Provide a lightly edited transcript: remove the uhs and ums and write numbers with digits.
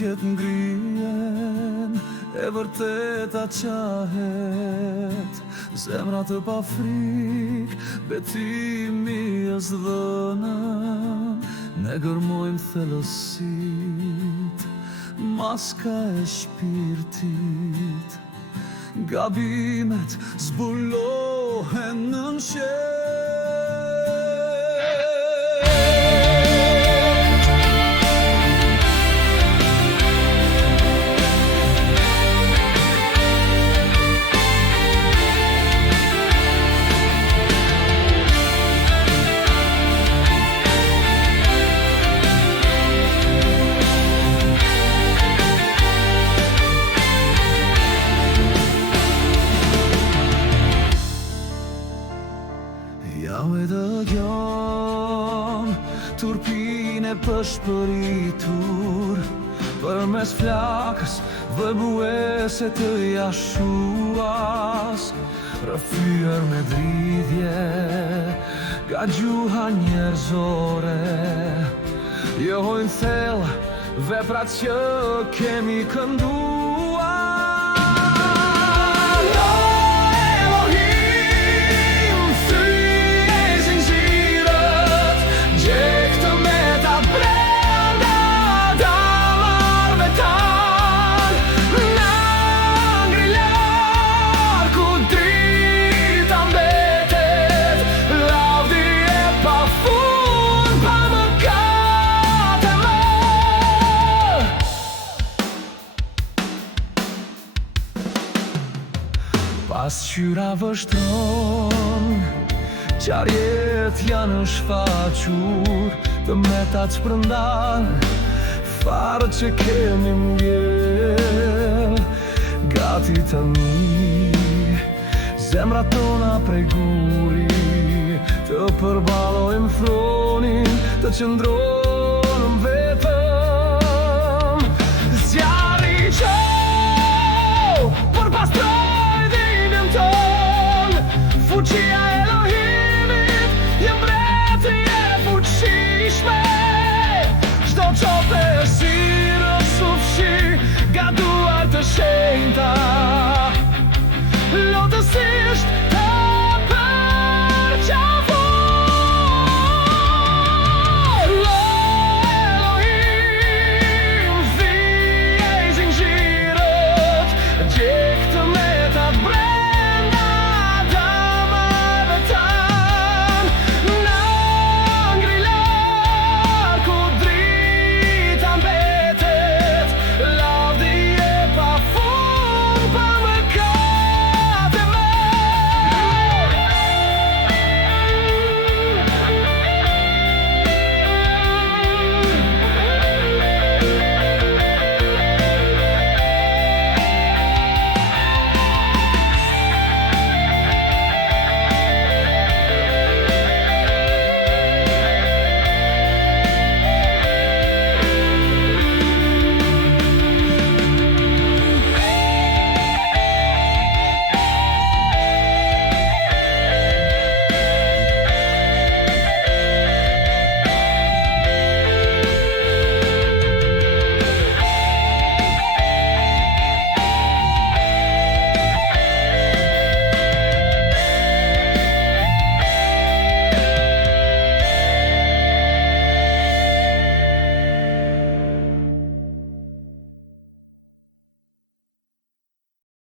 jet ngrihen, e vërteta qahet. Zemra të pa frik, betimi është dhënën. Ne gërmojmë thellësit, maska e shpirtit. Gabimet zbulohen në nxeh. Ja me dëgjon turpine pëshpëritur, përmes flakës vëbuese të jashuas, rrëfyer me dridhje nga gjuha njerëzore. Johojnë thellë veprat që kemi kënduar. Pas qyra vështron, qarjet janë shfaqur, të metat shpërndan, farët që kemi mbjell. Gati tani, zemrat tona prej guri, të përballojmë fronin, të qëndrojmë